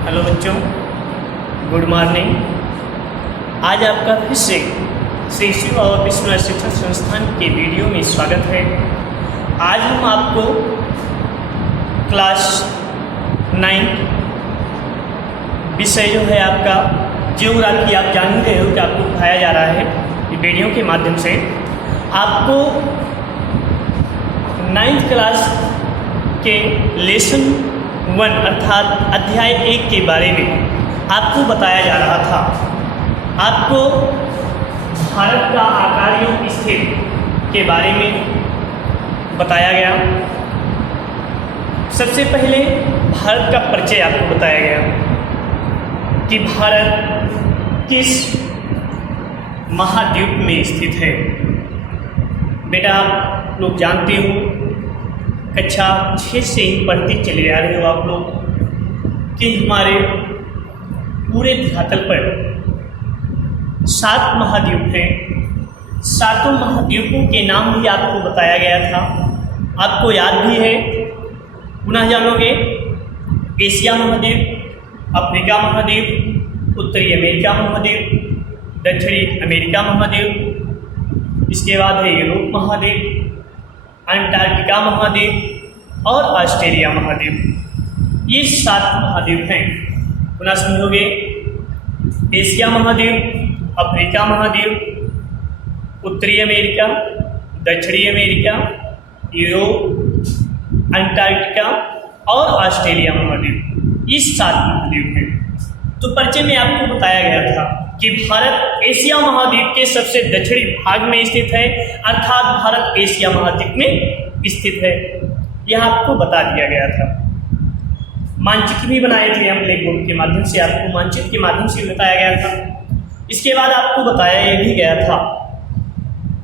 Hello बच्चों, good morning. आज आपका फिर से श्री शिव और विष्णु शिक्षण संस्थान के वीडियो में स्वागत है। आज हम आपको क्लास 9 विषय जो है आपका जियोग्राफी, आप जान गए हो कि आपको पढ़ाया जा रहा है ये वीडियो के माध्यम से। आपको 9th क्लास के लेसन 1 अर्थात अध्याय 1 के बारे में आपको बताया जा रहा था। आपको भारत का आकारियों स्थिति के बारे में बताया गया। सबसे पहले भारत का परिचय आपको बताया गया कि भारत किस महाद्वीप में स्थित है। बेटा आप लोग जानते हो, कक्षा 6 से ही पढ़ते चले जा रहे हो आप लोग कि हमारे पूरे धरातल पर 7 महाद्वीप हैं। 7 महाद्वीपों के नाम भी आपको बताया गया था, आपको याद भी है, पुनः जानोगे। एशिया महाद्वीप, अफ्रीका महाद्वीप, उत्तरी अमेरिका महाद्वीप, दक्षिणी अमेरिका महाद्वीप, इसके बाद है यूरोप महाद्वीप, अंटार्कटिका महाद्वीप और ऑस्ट्रेलिया महाद्वीप। ये 7 महाद्वीप हैं। पुनः समझोगे, एशिया महाद्वीप, अफ्रीका महाद्वीप, उत्तरी अमेरिका, दक्षिणी अमेरिका, यूरोप, अंटार्कटिका और ऑस्ट्रेलिया महाद्वीप, ये 7 महाद्वीप हैं। तो परिचय में आपको बताया गया था कि भारत एशिया महाद्वीप के सबसे दक्षिणी भाग में स्थित है, अर्थात भारत एशिया महाद्वीप में स्थित है। यह आपको बता दिया गया था। मानचित्र भी बनाए थे हम ब्लैक बोर्ड के माध्यम से, आपको मानचित्र के माध्यम से बताया गया था। इसके बाद आपको बताया यह भी गया था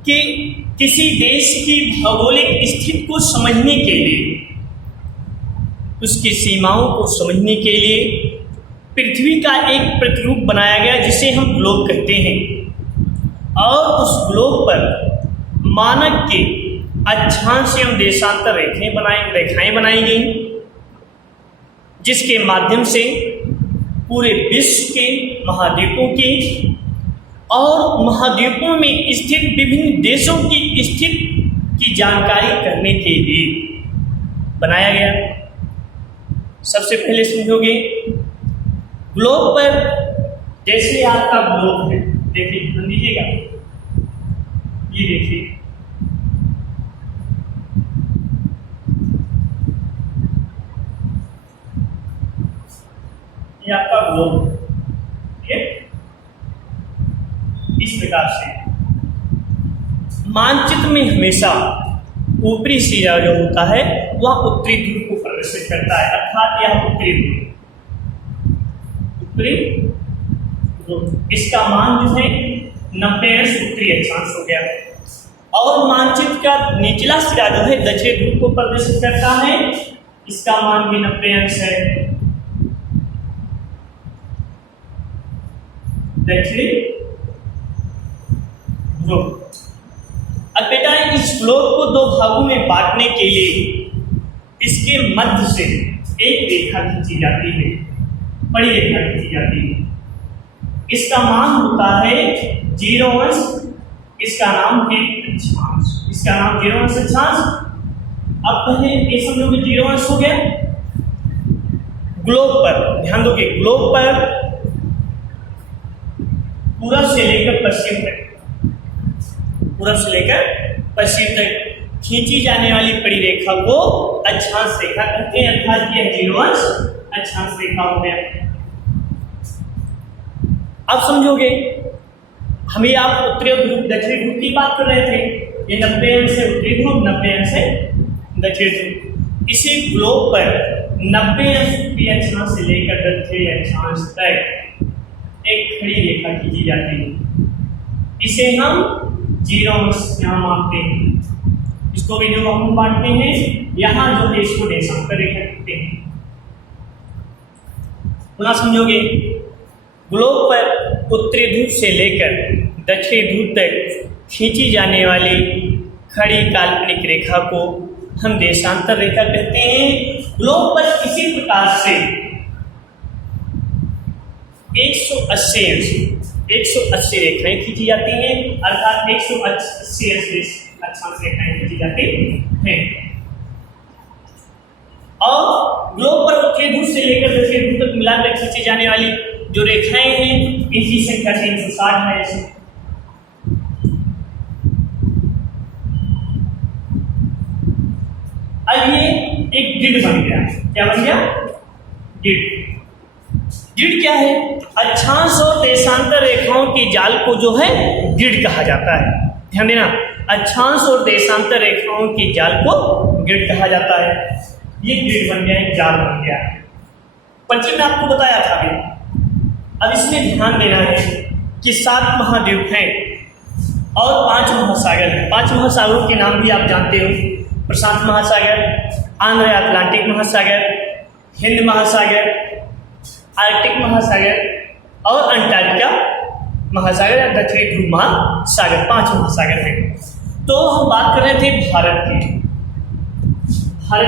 कि किसी देश की भौगोलिक स्थिति को समझने के लिए, उसकी सीमाओं को समझने के लिए पृथ्वी का एक प्रतिरूप बनाया गया जिसे हम ग्लोब कहते हैं। और उस ग्लोब पर मानक के अक्षांश एवं देशांतर रेखाएं बनाई गई, जिसके माध्यम से पूरे विश्व के महाद्वीपों की और महाद्वीपों में स्थित विभिन्न देशों की स्थिति की जानकारी करने के लिए बनाया गया। सबसे पहले समझोगे, ग्लोब पर जैसे आपका ग्लोब है, देखिए ध्यान दीजिएगा, ये देखिए, ये आपका ग्लोब है। इस प्रकार से मानचित्र में हमेशा ऊपरी सिरा जो होता है वह उत्तरी ध्रुव को प्रदर्शित करता है, अर्थात यह उत्तरी ध्रुव, इसका मान जो है 90 अंश उत्तरी अक्षांश हो गया। और मानचित्र का निचला सिरा जो है दक्षिणी ध्रुव को प्रदर्शित करता है, इसका मान भी 90 अंश है, दक्षिणी ध्रुव। अब बेटा इस ग्लोब को 2 भागों में बांटने के लिए इसके मध्य से एक रेखा खींची जाती है, बड़ी रेखा खींची जाती है। इसका मान होता है 0 अंश, इसका नाम है अक्षांश, इसका नाम 0 अंश अक्षांश। अब पहले ये समझो कि 0 अंश हो गया। ग्लोब पर ध्यान दो कि ग्लोब पर पूरब से लेकर पश्चिम तक, पूरब से लेकर पश्चिम तक खींची जाने वाली बड़ी रेखा को अक्षांश रेखा कहते हैं, अर्थात यह 0 अंश अक्षांश रेखा हो गया। अब समझोगे, हम आप उत्तरी ध्रुव दक्षिणी ध्रुव की बात कर रहे थे। ये 90 अंश से उत्तरी ध्रुव, 90 अंश से दक्षिणी ध्रुव। इसी ग्लोब पर 90 अंश उत्तरी अक्षांश से लेकर दक्षिणी अक्षांश तक एक खड़ी रेखा खींची जाती है, इसे हम 0 अंश यहाँ मानते हैं। इसको भी जो हम बांटते हैं, यहाँ जो है इसको देशांतर रेखा कहते हैं। पुनः समझोगे, ग्लोब पर उत्तरी ध्रुव से लेकर दक्षिणी ध्रुव तक खींची जाने वाली खड़ी काल्पनिक रेखा को हम देशांतर रेखा कहते हैं। ग्लोब पर किसी प्रकार से 180 अंश 180 रेखाएं खींची जाती हैं, अर्थात 180 अक्षांश रेखाएं खींची जाती हैं। और ग्लोब पर उत्तरी ध्रुव से लेकर दक्षिणी ध्रुव तक मिलाकर खींची जाने वाली जो रेखाएं हैं इनकी संख्या 360 है। अब ये एक ग्रिड बन गया। क्या बन गया? ग्रिड। ग्रिड क्या है? अक्षांश और देशांतर रेखाओं के जाल को जो है ग्रिड कहा जाता है। ध्यान देना, अक्षांश और देशांतर रेखाओं के जाल को ग्रिड कहा जाता है। ये ग्रिड बन गया, एक जाल बन गया। परिचय में आपको बताया था अभी। अब इसमें ध्यान देना है कि 7 महाद्वीप हैं और 5 महासागर हैं। 5 महासागरों के नाम भी आप जानते हो, प्रशांत महासागर, आंध्र अटलांटिक महासागर, हिंद महासागर, आर्कटिक महासागर और अंटार्कटिका महासागर या दक्षिणी ध्रुव महासागर। 5 महासागर हैं। तो हम बात कर रहे थे भारत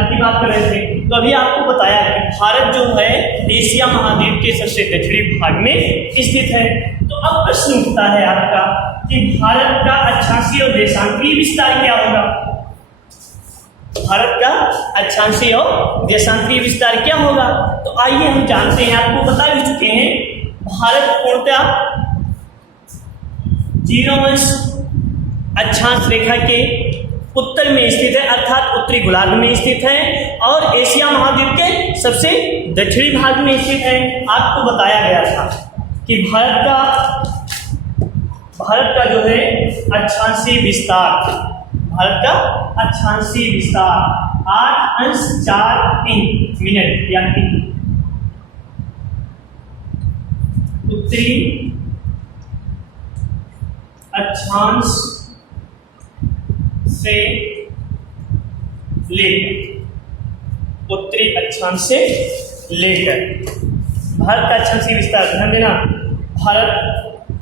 की बात कर रहे थे। तो अभी आपको बताया कि भारत जो है एशिया महाद्वीप के सबसे दक्षिणी भाग में स्थित है। तो अब प्रश्न उठता है आपका कि भारत का अक्षांशीय और देशांतरीय विस्तार क्या होगा? भारत का अक्षांशीय और देशांतरीय विस्तार क्या होगा? तो आइए हम जानते हैं। आपको बता भी चुके हैं, भारत पूर्णतः 0 अंश अक्षांश रेखा के उत्तर में स्थित है, अर्थात उत्तरी गोलार्ध में स्थित है और एशिया महाद्वीप के सबसे दक्षिणी भाग में स्थित है। आपको बताया गया था कि भारत का जो है अक्षांशीय विस्तार, भारत का अक्षांशीय विस्तार 8 अंश 4 इंच मिनट या उत्तरी अक्षांश से लेकर उत्तरी अक्षांश से लेकर भारत का अक्षांशीय विस्तार। ध्यान देना, भारत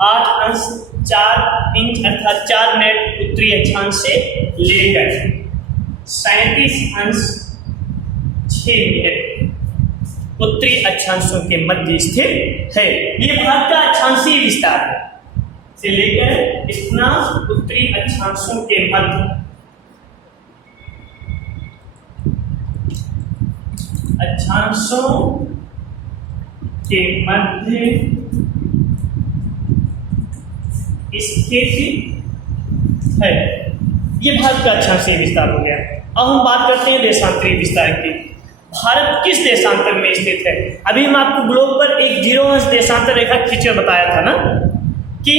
8 अंश 4 इंच अर्थात 4 मिनट उत्तरी अक्षांश से लेकर 37 अंश 6 मिनट उत्तरी अक्षांशों के मध्य स्थित है। ये भारत का अक्षांशीय विस्तार है, से लेकर इतना उत्तरी अक्षांशों के मध्य स्थित है। ये भारत का अक्षांशीय विस्तार हो गया। अब हम बात करते हैं देशांतरीय विस्तार की। भारत किस देशांतर में स्थित है? अभी हम आपको ग्लोब पर एक 0 अंश देशांतर रेखा खींचकर बताया था ना कि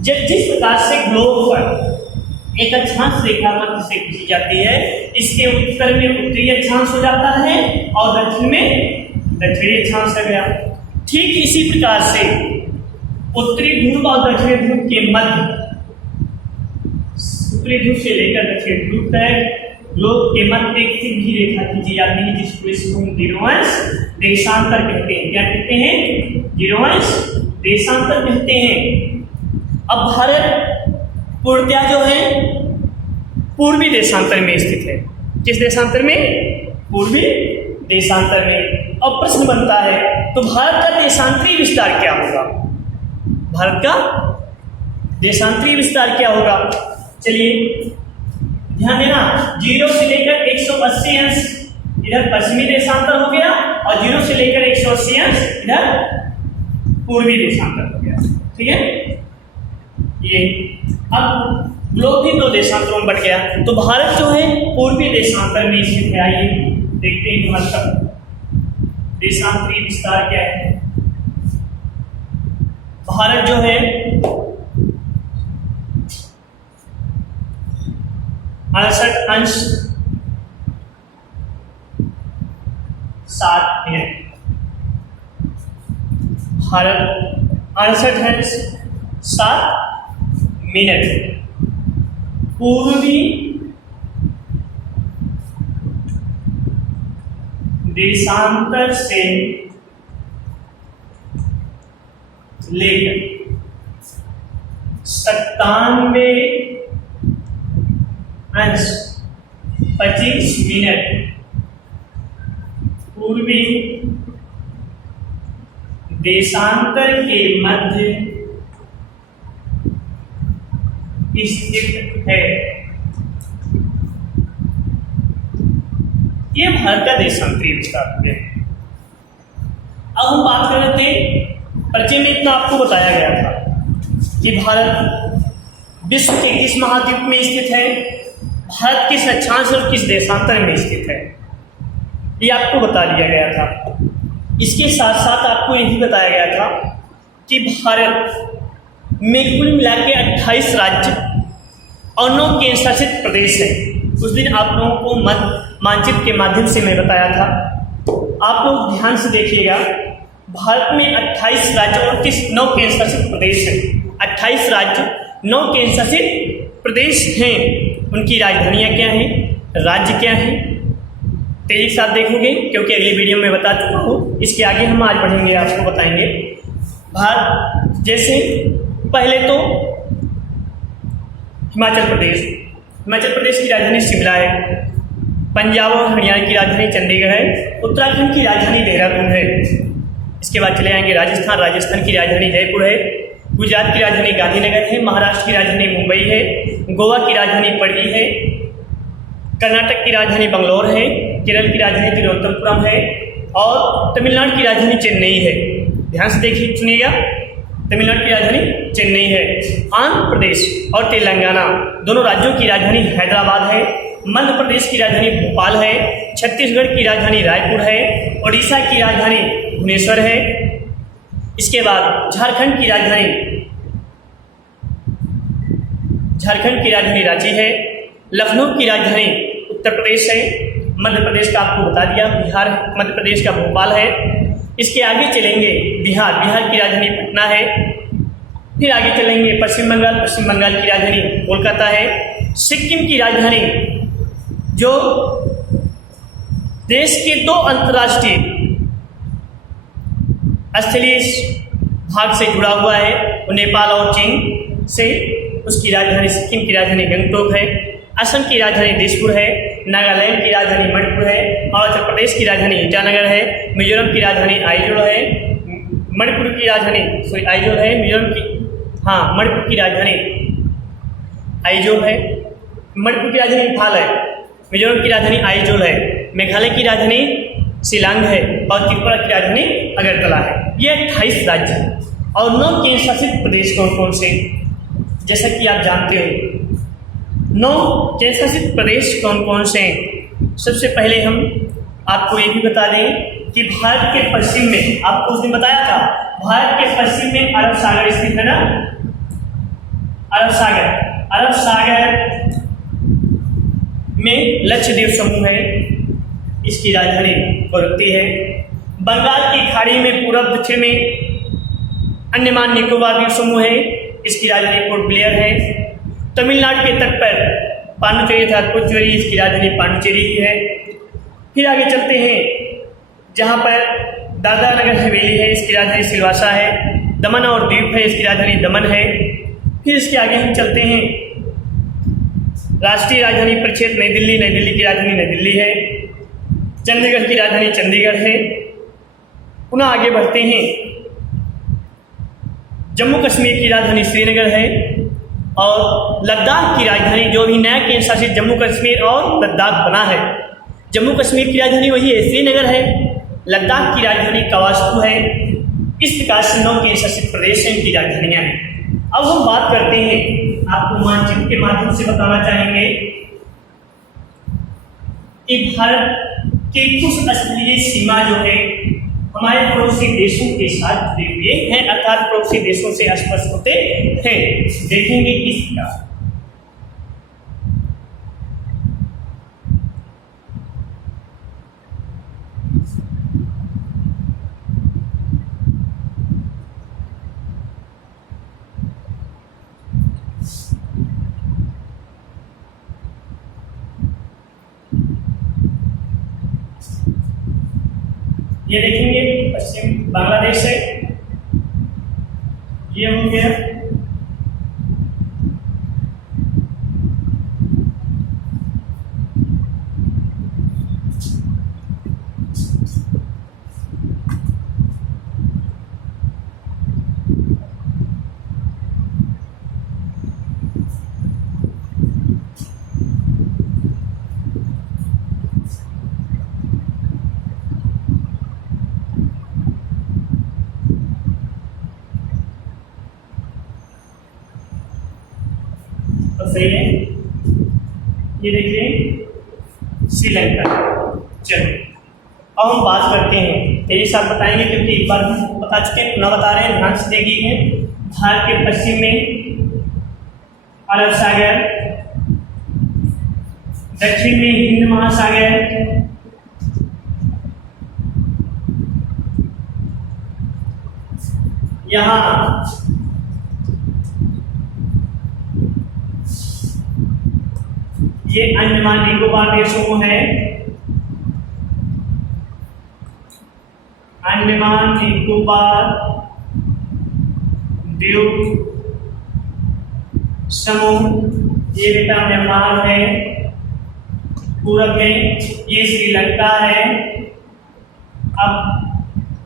जिस प्रकार से ग्लोब पर एक अक्षांश रेखा मध्य से खींची जाती है, इसके उत्तर में उत्तरी अक्षांश हो जाता है और दक्षिण में दक्षिणी अक्षांश हो गया। ठीक इसी प्रकार से उत्तरी ध्रुव और दक्षिणी ध्रुव के मध्य, उत्तरी ध्रुव से लेकर दक्षिणी ध्रुव तक ग्लोब के मध्य एक सीधी रेखा खींची जाती है, जिसको हम 0 अंश देशांतर कहते हैं। क्या कहते हैं? 0 अंश देशांतर कहते हैं। अब भारत पूर्णतः जो है पूर्वी देशांतर में स्थित है। किस देशांतर में? पूर्वी देशांतर में। अब प्रश्न बनता है, तो भारत का देशांतरीय विस्तार क्या होगा? भारत का देशांतरीय विस्तार क्या होगा? चलिए ध्यान देना, 0 से लेकर 180 अंश इधर पश्चिमी देशांतर हो गया और 0 से लेकर 180 अंश इधर पूर्वी देशांतर हो गया। ठीक है, ये अब ग्लोब भी 2 देशांतरों में बढ़ गया। तो भारत जो है पूर्वी देशांतर में स्थित है। आइए देखते हैं भारत का देशांतरीय विस्तार क्या है। भारत जो है 68 अंश 7 मिनट। भारत 68 अंश 7 मिनट पूर्वी देशांतर से लेकर 97 अंश 25 मिनट पूर्वी देशांतर के मध्य स्थित है। ये भारत का देशांतरीय विस्तार है। अब हम बात कर रहे थे, परिचय में इतना आपको बताया गया था कि भारत विश्व के किस महाद्वीप में स्थित है, भारत किस अक्षांश और किस देशांतर में स्थित है, ये आपको बता दिया गया था। इसके साथ साथ आपको यही बताया गया था कि भारत में कुल मिला के 28 राज्य और 9 केंद्र शासित प्रदेश है। उस दिन आप लोगों को मानचित्र के माध्यम से मैं बताया था, आप लोग ध्यान से देखिएगा। भारत में 28 राज्य और 9 केंद्र शासित प्रदेश हैं। 28 राज्य 9 केंद्र शासित प्रदेश हैं। उनकी राजधानियाँ क्या हैं, राज्य क्या हैं, तेजी के साथ देखोगे क्योंकि अगली वीडियो में बता चुका हूँ। इसके आगे हम आज बढ़ेंगे, आपको बताएंगे। भारत जैसे पहले तो हिमाचल प्रदेश की राजधानी शिमला है, पंजाब और हरियाणा की राजधानी चंडीगढ़ है, उत्तराखंड की राजधानी देहरादून है। इसके बाद चले आएंगे राजस्थान की राजधानी जयपुर है, गुजरात की राजधानी गांधीनगर है, महाराष्ट्र की राजधानी मुंबई है, गोवा की राजधानी पणजी है, कर्नाटक की राजधानी बंगलौर है, केरल की राजधानी तिरुवनंतपुरम है और तमिलनाडु की राजधानी चेन्नई है। ध्यान से देखिए, सुनिएगा, तमिलनाडु की राजधानी चेन्नई है। आंध्र प्रदेश और तेलंगाना दोनों राज्यों की राजधानी हैदराबाद है। मध्य प्रदेश की राजधानी भोपाल है, छत्तीसगढ़ की राजधानी रायपुर है, उड़ीसा की राजधानी भुवनेश्वर है। इसके बाद झारखंड की राजधानी रांची है, लखनऊ की राजधानी उत्तर प्रदेश है, मध्य प्रदेश का आपको बता दिया बिहार, मध्य प्रदेश का भोपाल है। इसके आगे चलेंगे बिहार की राजधानी पटना है। फिर आगे चलेंगे पश्चिम बंगाल की राजधानी कोलकाता है। सिक्किम की राजधानी जो देश के 2 अंतर्राष्ट्रीय स्थलीय भाग से जुड़ा हुआ है, वो नेपाल और चीन से, उसकी राजधानी सिक्किम की राजधानी गंगटोक है। असम की राजधानी दिसपुर है, नागालैंड की राजधानी मणिपुर है, अरुणाचल प्रदेश की राजधानी ईटानगर है, मिजोरम की राजधानी आइजोल है, मणिपुर की राजधानी आइजोल है, मणिपुर की राजधानी आइजोल है, मणिपुर की राजधानी इम्फाल है, मिजोरम की राजधानी आइजोल है, मेघालय की राजधानी शिलांग है और त्रिपुरा की राजधानी अगरतला है। ये 28 राज्य हैं और 9 केंद्र शासित प्रदेश कौन कौन से, जैसा कि आप जानते हो 9 केंद्र शासित प्रदेश कौन कौन से हैं। सबसे पहले हम आपको ये भी बता दें कि भारत के पश्चिम में, आपको उस दिन बताया था, भारत के पश्चिम में अरब सागर स्थित है ना, अरब सागर में लक्षद्वीप समूह है, इसकी राजधानी कोलंबो है। बंगाल की खाड़ी में पूर्व दक्षिण में अंडमान निकोबार द्वीप समूह है, इसकी राजधानी पोर्ट ब्लेयर है। तमिलनाडु के तट पर पांडुचेरी था कोचुवेली, इसकी राजधानी पांडुचेरी ही है। फिर आगे चलते हैं, जहाँ पर दादरा नगर हवेली है, इसकी राजधानी सिलवासा है। दमन और दीव है, इसकी राजधानी दमन है। फिर इसके आगे हम चलते हैं, राष्ट्रीय राजधानी परिक्षेत्र नई दिल्ली की राजधानी नई दिल्ली है। चंडीगढ़ की राजधानी चंडीगढ़ है। पुनः आगे बढ़ते हैं, जम्मू कश्मीर की राजधानी श्रीनगर है और लद्दाख की राजधानी, जो भी नया केंद्र शासित जम्मू कश्मीर और लद्दाख बना है, जम्मू कश्मीर की राजधानी वही है, श्रीनगर है। लद्दाख की राजधानी कवासपू है। इस प्रकार से 9 केंद्र शासित प्रदेश हैं, इनकी राजधानियाँ हैं। अब हम बात करते हैं, आपको मानचित्र के माध्यम से बताना चाहेंगे कि भारत के कुछ स्थलीय सीमा जो है हमारे पड़ोसी देशों के साथ जुड़े हुए हैं, अर्थात पड़ोसी देशों से स्पर्श होते हैं। देखेंगे किस प्रकार। ये देखेंगे पश्चिम बांग्लादेश है, ये हो गया सही है। ये देखिए श्रीलंका। चलिए अब हम बात करते हैं, तेजी साथ बताएंगे क्योंकि एक बार बता चुके हैं, पुनः बता रहे हैं, ध्यान से देखिए। भारत के पश्चिम में अरब सागर, दक्षिण में हिंद महासागर, यहाँ ये अंडमान निकोबार देश समूह है, अंडमान निकोबार द्वीप समूह, ये बेटा म्यांमार है, पूरब में ये श्रीलंका है। अब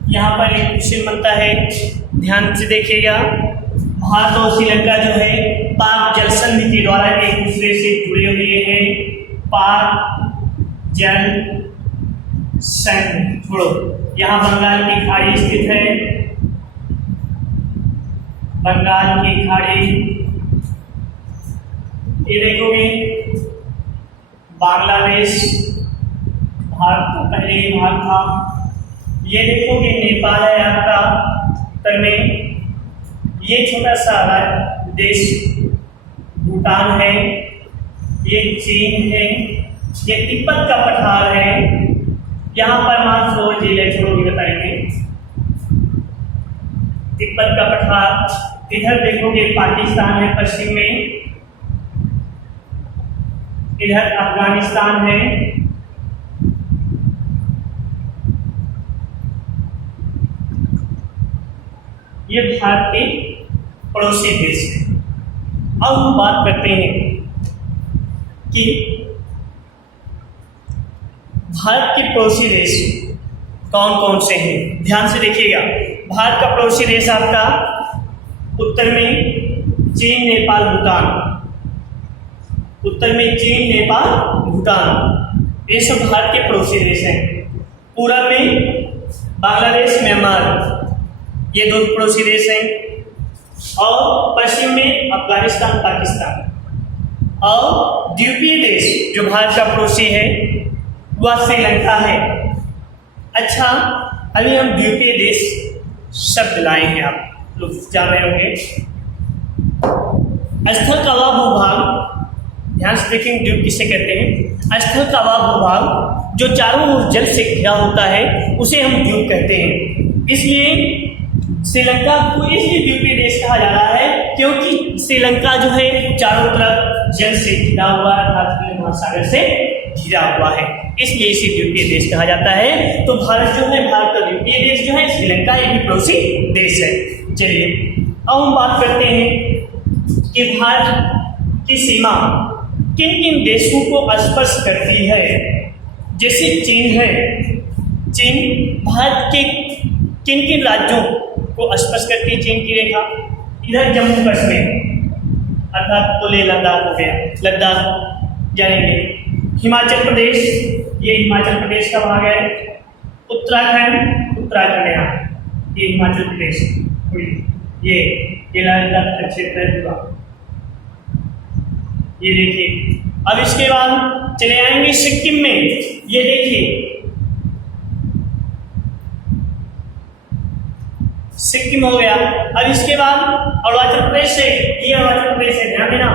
यहाँ पर एक क्वेश्चन बनता है, ध्यान से देखिएगा। भारत और श्रीलंका जो है पाक जल संधि के द्वारा एक दूसरे से जुड़े हुए हैं। पाक जल संधि, छोड़ो, यहाँ बंगाल की खाड़ी स्थित है, बंगाल की खाड़ी। ये देखोगे बांग्लादेश, भारत का पहले ही भाग था। ये देखोगे नेपाल है आपका उत्तर में, ये छोटा सा देश भूटान है, ये चीन है, ये तिब्बत का पठार है, यहाँ पर मानसरोवर झील है, छोड़ो भी बताएंगे, तिब्बत का पठार। इधर देखोगे पाकिस्तान है पश्चिम में, इधर अफगानिस्तान है, ये भारत के पड़ोसी देश है। अब हम बात करते हैं कि भारत के पड़ोसी देश कौन कौन से हैं। ध्यान से देखिएगा, भारत का पड़ोसी देश आपका उत्तर में चीन, नेपाल, भूटान, उत्तर में चीन, नेपाल, भूटान, ये सब भारत के पड़ोसी देश हैं। पूरब में बांग्लादेश, म्यांमार, ये दो पड़ोसी देश हैं। और पश्चिम में अफगानिस्तान, पाकिस्तान। और द्वीपीय देश जो भारत का पड़ोसी है वह श्रीलंका है। अच्छा, अभी हम द्वीपीय देश शब्द लाए हैं, आप लोग जान रहे होंगे। स्थल का वह भूभाग, ध्यान से देखेंगे द्वीप किसे कहते हैं। स्थल का वह भूभाग जो चारों ओर जल से घिरा होता है उसे हम द्वीप कहते हैं। इसलिए श्रीलंका को इसलिए द्वीपीय देश कहा जा रहा है क्योंकि श्रीलंका जो है चारों तरफ जल से घिरा हुआ है, अर्थात महासागर से घिरा हुआ है, इसलिए इसे द्वीपीय देश कहा जाता है। तो भारत जो है, भारत का द्वीपीय देश जो है श्रीलंका, एक भी पड़ोसी देश है। चलिए अब हम बात करते हैं कि भारत की सीमा किन किन देशों को स्पर्श करती है। जैसे चीन है, चीन भारत के किन किन राज्यों को स्पर्श करती है चीन की रेखा। इधर जम्मू कश्मीर अर्थात तो लेह लद्दाख हो गया, लद्दाख जानेंगे। हिमाचल प्रदेश, ये हिमाचल प्रदेश का भाग है। उत्तराखंड, उत्तराखंड यहाँ, ये हिमाचल प्रदेश, ये लद्दाख का क्षेत्र है पूरा। ये देखिए, अब इसके बाद चले आएंगे सिक्किम में, ये देखिए सिक्किम हो गया। अब इसके बाद अरुणाचल प्रदेश से, ये अरुणाचल प्रदेश है, ध्यान देना,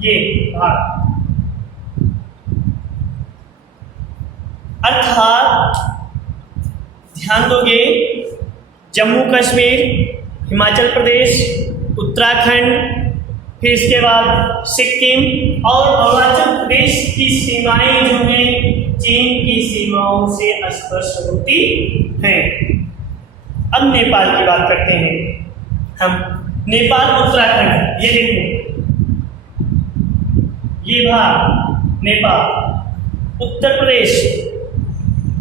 ये भाग। अर्थात ध्यान दोगे, जम्मू कश्मीर, हिमाचल प्रदेश, उत्तराखंड, फिर इसके बाद सिक्किम और अरुणाचल प्रदेश की सीमाएं जो हैं चीन की सीमाओं से स्पर्श होती हैं। अब नेपाल की बात करते हैं हम। नेपाल, उत्तराखंड, ये देखो, ये भाग नेपाल, उत्तर प्रदेश,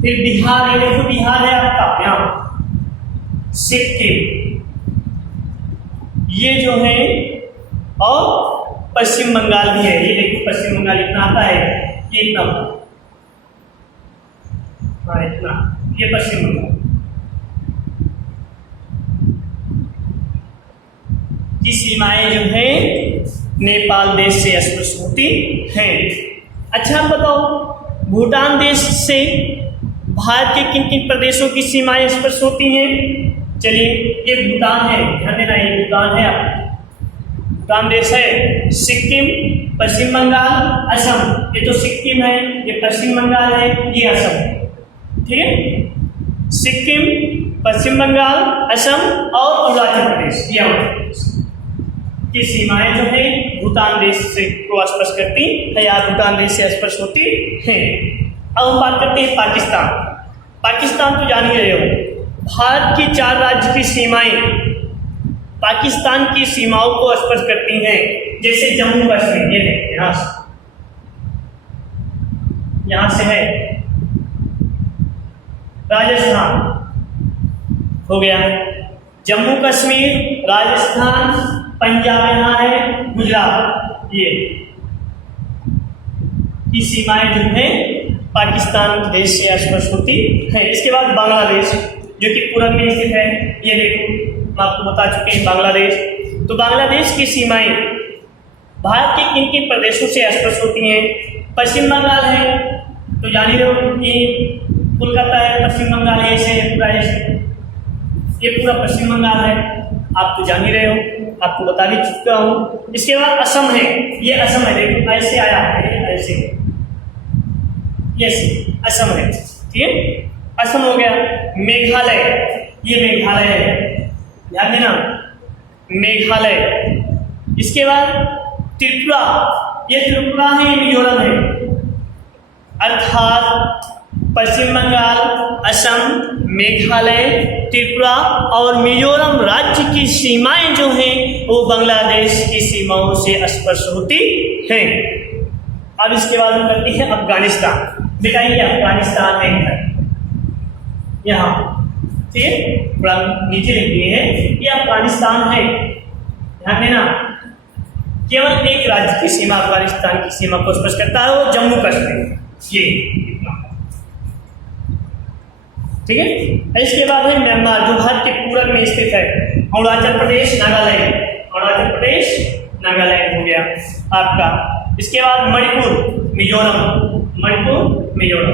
फिर बिहार, ये देखो बिहार है आपका यहाँ, सिक्किम, ये जो है, और पश्चिम बंगाल भी है। ये देखो पश्चिम बंगाल इतना आता है, ये इतना, हाँ इतना, ये पश्चिम बंगाल की सीमाएं जो है नेपाल देश से स्पर्श होती हैं। अच्छा बताओ, भूटान देश से भारत के किन किन प्रदेशों की सीमाएं स्पर्श होती हैं? चलिए, ये भूटान है, ध्यान देना, ये भूटान है, भूटान देश है, सिक्किम, पश्चिम बंगाल, असम। ये तो सिक्किम है, ये पश्चिम बंगाल है, ये असम, ठीक है। सिक्किम, पश्चिम बंगाल, असम और अरुणाचल प्रदेश, ये अरुणाचल प्रदेश की सीमाएं जो है भूटान देश से को स्पर्श करती है या भूटान देश से स्पर्श होती हैं। अब हम बात करते हैं पाकिस्तान। पाकिस्तान तो जान ही रहे हो, भारत की 4 राज्य की सीमाएं पाकिस्तान की सीमाओं को स्पर्श करती हैं। जैसे जम्मू कश्मीर, ये है, यहां से है, राजस्थान हो गया, जम्मू कश्मीर, राजस्थान, पंजाब यहाँ है, गुजरात, ये की सीमाएं जो है पाकिस्तान देश से स्पर्श होती है। इसके बाद बांग्लादेश, जो कि पूरब में स्थित है, ये देखो, मैं आपको बता चुके हैं बांग्लादेश। तो बांग्लादेश की सीमाएं भारत के किन किन प्रदेशों से स्पर्श होती हैं? पश्चिम बंगाल है, तो जान ही रहे हो कि कोलकाता है, पश्चिम बंगाल है, ऐसे पूरा, ये पूरा पश्चिम बंगाल है, आप तो जान ही रहे हो, आपको बता भी चुका हूँ। इसके बाद असम है, ये असम है, देखो ऐसे आया है, ऐसे, यस, असम है, ठीक है, असम हो गया। मेघालय, ये मेघालय है, ध्यान देना, मेघालय। इसके बाद त्रिपुरा, ये त्रिपुरा है, ये मिजोरम है, अर्थात पश्चिम बंगाल, असम, मेघालय, त्रिपुरा और मिजोरम राज्य की सीमाएं जो हैं वो बांग्लादेश की सीमाओं से स्पर्श होती हैं। अब इसके बाद हम करते हैं अफगानिस्तान। बेटा ये अफगानिस्तान है, यहाँ, ठीक है, थोड़ा नीचे लिख दिए हैं, ये अफगानिस्तान है, ध्यान देना। केवल एक राज्य की सीमा अफगानिस्तान की सीमा को स्पर्श करता है, वो जम्मू कश्मीर, ये, ठीक है। इसके बाद है म्यांमार, जो भारत के पूरब में स्थित है, अरुणाचल प्रदेश, नागालैंड, अरुणाचल प्रदेश, नागालैंड हो गया आपका। इसके बाद मणिपुर, मिजोरम, मणिपुर, मिजोरम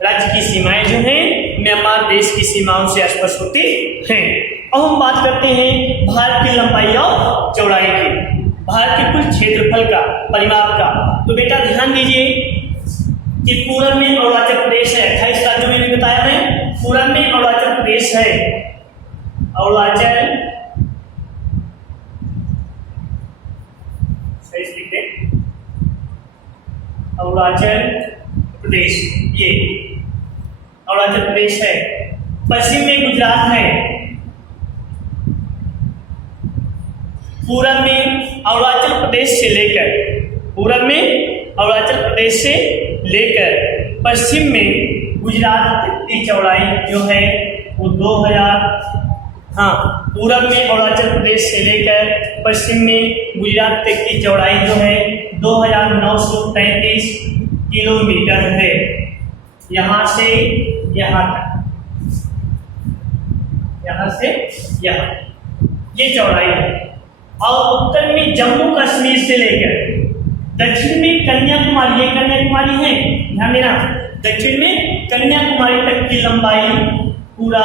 राज्य की सीमाएं जो हैं म्यांमार देश की सीमाओं से स्पर्श होती हैं। अब हम बात करते हैं भारत की लंबाई और चौड़ाई की, भारत के कुल क्षेत्रफल का, परिमाप का। तो बेटा ध्यान दीजिए कि पूरब में अरुणाचल प्रदेश है, 28 राज्यों में भी बताया है, पूरब में अरुणाचल प्रदेश है, अरुणाचल, सही लिखते, अरुणाचल प्रदेश, ये अरुणाचल प्रदेश है। पश्चिम में गुजरात है, पूरब में अरुणाचल प्रदेश से लेकर, पूरब में अरुणाचल प्रदेश से लेकर पश्चिम में गुजरात की चौड़ाई जो है वो 2000, हाँ, पूरब में अरुणाचल प्रदेश से लेकर पश्चिम में गुजरात तक की चौड़ाई जो है 2933 किलोमीटर है, यहाँ से यहाँ तक, यहाँ से यहाँ, ये चौड़ाई है। और उत्तर में जम्मू कश्मीर से लेकर दक्षिण में कन्याकुमारी, ये कन्याकुमारी है, ध्यान देना, दक्षिण में कन्याकुमारी तक की लंबाई पूरा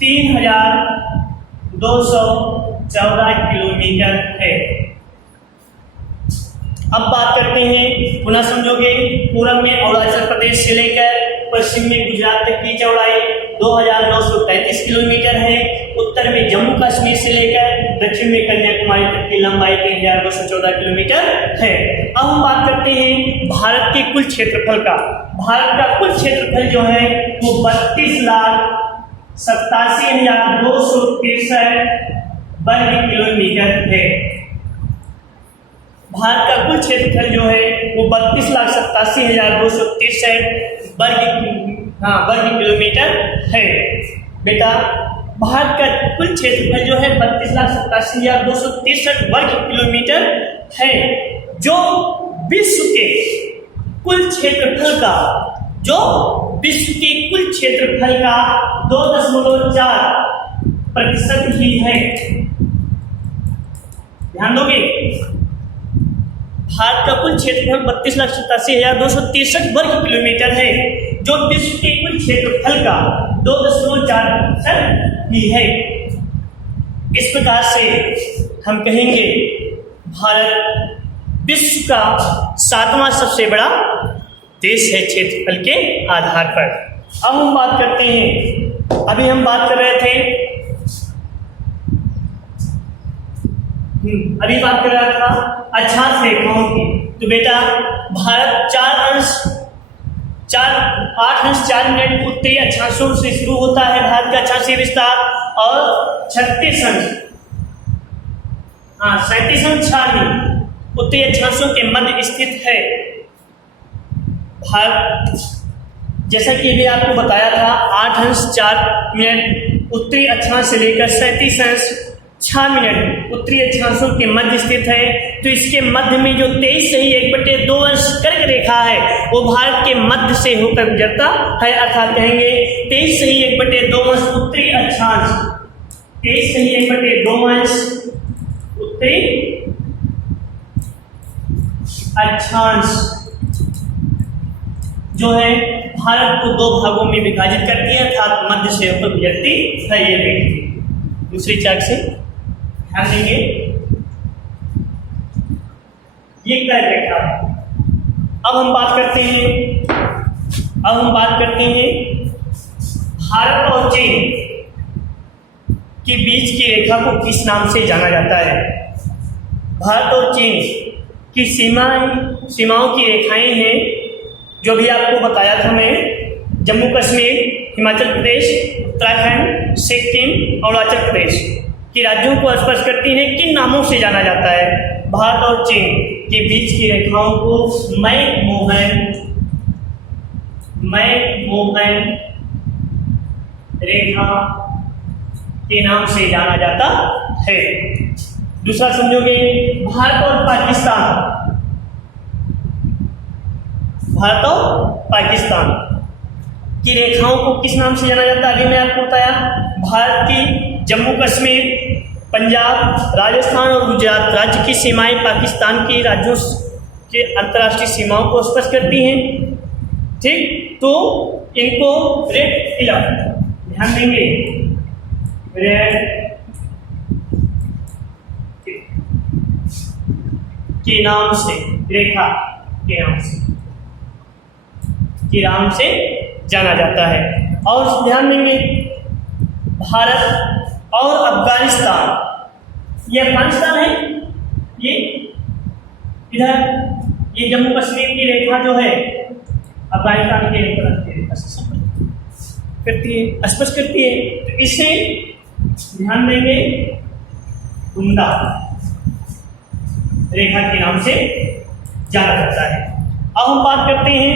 3214 किलोमीटर है। अब बात करते हैं, पुनः समझोगे, पूरब में अरुणाचल प्रदेश से लेकर पश्चिम में गुजरात तक की चौड़ाई 2933 किलोमीटर है, उत्तर में जम्मू कश्मीर से लेकर दक्षिण में कन्याकुमारी तक की लंबाई 3214 किलोमीटर है। अब हम बात करते हैं भारत के कुल क्षेत्रफल का। भारत का कुल क्षेत्रफल जो है वो 32,87,263 वर्ग किलोमीटर है। भारत का कुल क्षेत्रफल जो है वो 32,87,263 वर्ग किलोमीटर है। बेटा भारत का कुल क्षेत्रफल जो है 32,87,263 वर्ग किलोमीटर है, जो विश्व के कुल क्षेत्रफल का, जो विश्व के कुल क्षेत्रफल का 2.4% ही है। ध्यान दोगे। भारत का कुल क्षेत्रफल 32,87,263 वर्ग किलोमीटर है, जो विश्व के कुल क्षेत्रफल का 2.4% ही है। इस प्रकार से हम कहेंगे भारत विश्व का 7वां सबसे बड़ा देश है क्षेत्रफल के आधार पर। अब हम बात करते हैं, अभी हम बात कर रहे थे, अभी बात कर रहा था अक्षांश रेखाओं की। तो बेटा भारत 8 अंश 4 मिनट उत्तरी अक्षांशों से शुरू होता है भारत का अक्षांशीय विस्तार, और 37 अंश 6 मिनट उत्तरी अक्षांशों के मध्य स्थित है भारत। जैसा कि अभी आपको बताया था 8 अंश 4 मिनट उत्तरी अक्षांश से लेकर 37 अंश 6 मिनट उत्तरी अक्षांशों के मध्य स्थित है। तो इसके मध्य में जो 23.1/2 अंश कर्क रेखा है वो भारत के मध्य से होकर गुजरता है, अर्थात कहेंगे 23.1/2 अंश उत्तरी अक्षांश, 23.1/2 अंश उत्तरी अक्षांश जो है भारत को 2 भागों में विभाजित करती है, अर्थात मध्य से होकर गुजरती है। ये देखिए दूसरी चार्ट से ध्यान देंगे, ये कर्क रेखा। अब हम बात करते हैं भारत और चीन के बीच की रेखा को किस नाम से जाना जाता है। भारत और चीन की सीमाओं की रेखाएं हैं, जो भी आपको बताया था मैं, जम्मू कश्मीर, हिमाचल प्रदेश, उत्तराखंड, सिक्किम और अरुणाचल प्रदेश की राज्यों को स्पर्श करती हैं। किन नामों से जाना जाता है? भारत और चीन के बीच की रेखाओं को मैकमोहन रेखा के नाम से जाना जाता है। दूसरा समझोगे, भारत और पाकिस्तान की रेखाओं को किस नाम से जाना जाता है? अभी मैं आपको बताया, भारत की जम्मू कश्मीर, पंजाब, राजस्थान और गुजरात राज्य की सीमाएं पाकिस्तान के राज्यों के अंतर्राष्ट्रीय सीमाओं को स्पर्श करती हैं। ठीक, तो इनको रेड फिलर, ध्यान देंगे, रेड के नाम से, रेखा के नाम से जाना जाता है। और ध्यान देंगे, भारत और अफगानिस्तान, ये अफगानिस्तान है, ये इधर, ये जम्मू कश्मीर की रेखा जो है अफगानिस्तान के रेखा स्पर्श करती है। तो इसे ध्यान देंगे, कुंडा रेखा के नाम से जाना जाता है। अब हम बात करते हैं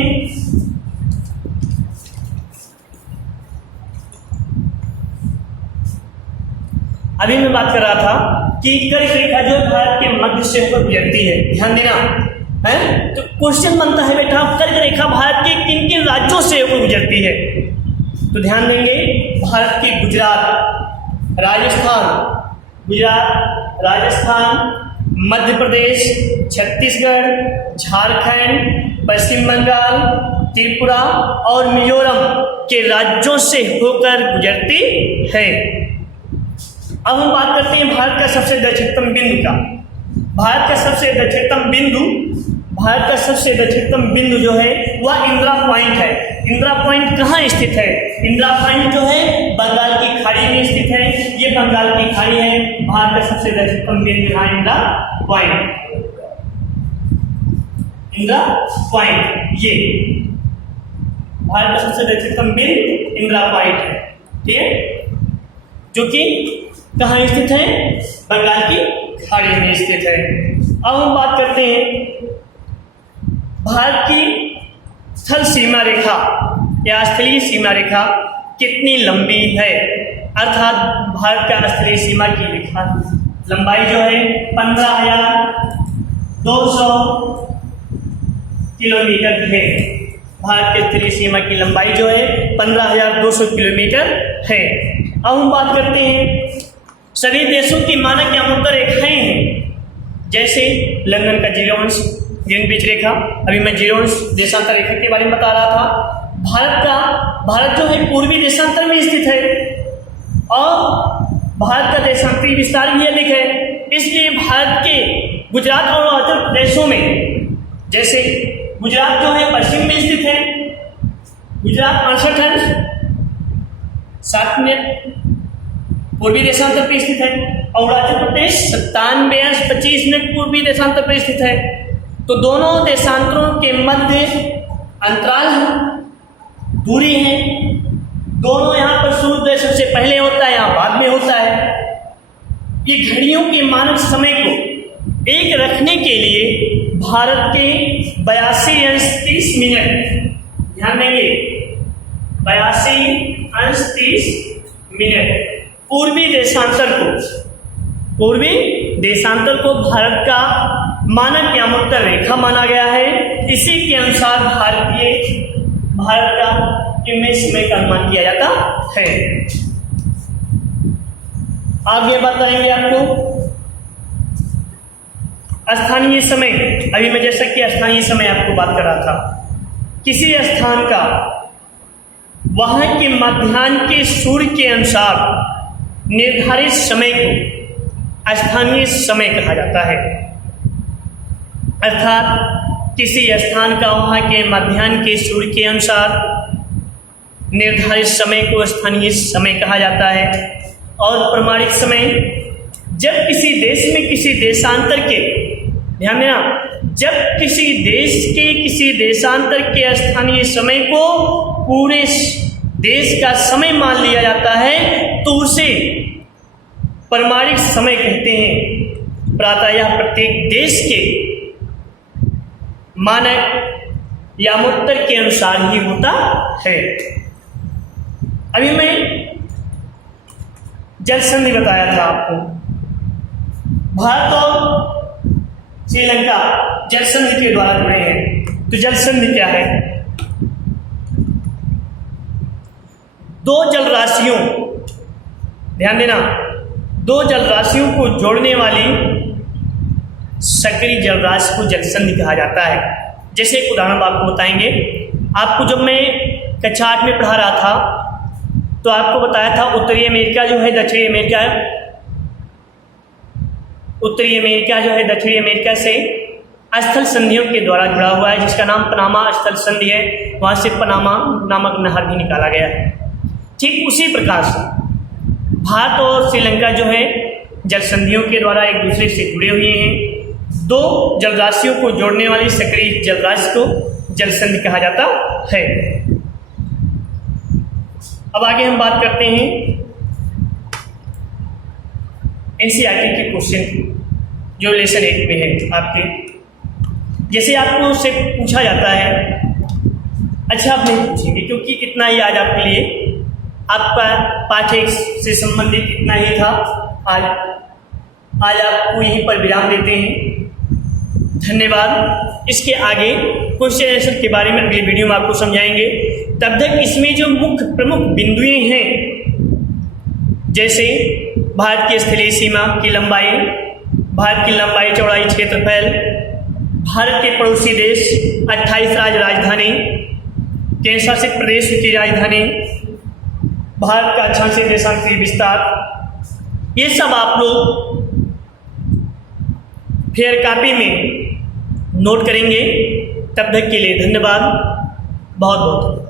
अभी मैं बात कर रहा था कि कर्क रेखा जो है भारत के मध्य से होकर गुजरती है। ध्यान देना है, तो क्वेश्चन बनता है बेटा कर्क रेखा भारत के किन किन राज्यों से होकर गुजरती है? तो ध्यान देंगे, भारत के गुजरात, राजस्थान, मध्य प्रदेश, छत्तीसगढ़, झारखंड, पश्चिम बंगाल, त्रिपुरा और मिजोरम के राज्यों से होकर गुजरती है। अब हम बात करते हैं भारत का सबसे दक्षिणतम बिंदु का। भारत का सबसे दक्षिणतम बिंदु जो है वह इंदिरा पॉइंट है। इंदिरा पॉइंट कहाँ स्थित है? इंदिरा पॉइंट जो है बंगाल की खाड़ी में स्थित है। ये बंगाल की खाड़ी है। भारत का सबसे दक्षिणतम बिंदु है इंदिरा पॉइंट। ये भारत का सबसे दक्षिणतम बिंदु इंदिरा पॉइंट है, ठीक है, जो कि कहाँ स्थित है? बंगाल की खाड़ी में स्थित है। अब हम बात करते हैं भारत की स्थल सीमा रेखा या स्थलीय सीमा रेखा कितनी लंबी है, अर्थात भारत का स्थलीय सीमा की रेखा लंबाई जो है 15,200 किलोमीटर है। भारत के स्थलीय सीमा की लंबाई जो है 15,200 किलोमीटर है। अब हम बात करते हैं सभी देशों की मानक या मुक्त रेखाएं हैं। जैसे लंदन का जीरो अंश ग्रीनविच रेखा, अभी मैं जीरो अंश देशांतर रेखा के बारे में बता रहा था। भारत जो है पूर्वी देशांतर में स्थित है और भारत का देशांतरी विस्तार भी अधिक है, इसलिए भारत के गुजरात और अरुणाचल प्रदेशों में, जैसे गुजरात जो है पश्चिम में स्थित है, गुजरात 65 अंश 7 मिनट पूर्वी देशांतर पर स्थित है, अरुणाचल प्रदेश 97 अंश 25 मिनट पूर्वी देशांतर पर स्थित है। तो दोनों देशांतरों के मध्य अंतराल है, दूरी है, दोनों यहाँ पर सूर्योदय सबसे पहले होता है, यहाँ बाद में होता है। ये घड़ियों के मानक समय को एक रखने के लिए भारत के 82 अंश 30 मिनट, ध्यान देंगे 82 अंश 30 मिनट पूर्वी देशांतर को भारत का मानक यामोत्तर रेखा माना गया है। इसी के अनुसार भारत का कितने समय का अनुमान किया जाता है। आगे बात करेंगे आपको स्थानीय समय। अभी मैं जैसा कि स्थानीय समय आपको बात कर रहा था, किसी स्थान का वहां के मध्याह्न के सूर्य के अनुसार निर्धारित समय को स्थानीय समय कहा जाता है। अर्थात किसी स्थान का वहां के मध्याह्न के सूर्य के अनुसार निर्धारित समय को स्थानीय समय कहा जाता है। और प्रमाणित समय, जब किसी देश में किसी देशांतर के, ध्यान देना, जब किसी देश के किसी देशांतर के स्थानीय समय को पूरे देश का समय मान लिया जाता है तो उसे प्रमाणिक समय कहते हैं। प्रायः प्रत्येक देश के मानक यामोत्तर के अनुसार ही होता है। अभी मैं जल संधि बताया था आपको, भारत और श्रीलंका जल संधि के द्वारा जुड़े हैं। तो जल संधि क्या है? दो जल राशियों, ध्यान देना, दो जल राशियों को जोड़ने वाली सक्रिय जल राशि को जल संधि कहा जाता है। जैसे एक उदाहरण आपको बताएंगे। आपको जब मैं कक्षा 8 में पढ़ा रहा था तो आपको बताया था उत्तरी अमेरिका जो है दक्षिणी अमेरिका से स्थल संधियों के द्वारा जुड़ा हुआ है, जिसका नाम पनामा स्थल संधि है। वहाँ से पनामा नामक नहर भी निकाला गया है। ठीक उसी प्रकार से भारत और श्रीलंका जो है जल संधियों के द्वारा एक दूसरे से जुड़े हुए हैं। दो जल राशियों को जोड़ने वाली सक्रिय जल राशि को जल संधि कहा जाता है। अब आगे हम बात करते हैं एनसीईआरटी के क्वेश्चन जो लेसन 1 में है आपके। जैसे आपको उससे पूछा जाता है, अच्छा आप नहीं पूछेंगे क्योंकि इतना ही आज आपके लिए आपका पाठ्य से संबंधित इतना ही था। आज आपको यहीं पर विराम देते हैं। धन्यवाद। इसके आगे क्वेश्चन आंसर के बारे में अगली वीडियो में आपको समझाएंगे। तब तक इसमें जो मुख्य प्रमुख बिंदुएं हैं, जैसे भारत की स्थलीय सीमा की लंबाई, भारत की लंबाई चौड़ाई क्षेत्रफल, भारत के पड़ोसी देश, 28 राज्य राजधानी, केंद्र शासित प्रदेश की राजधानी, भारत का अक्षांशीय देशांतरी विस्तार, ये सब आप लोग फेयर कॉपी में नोट करेंगे। तब तक के लिए धन्यवाद, बहुत बहुत।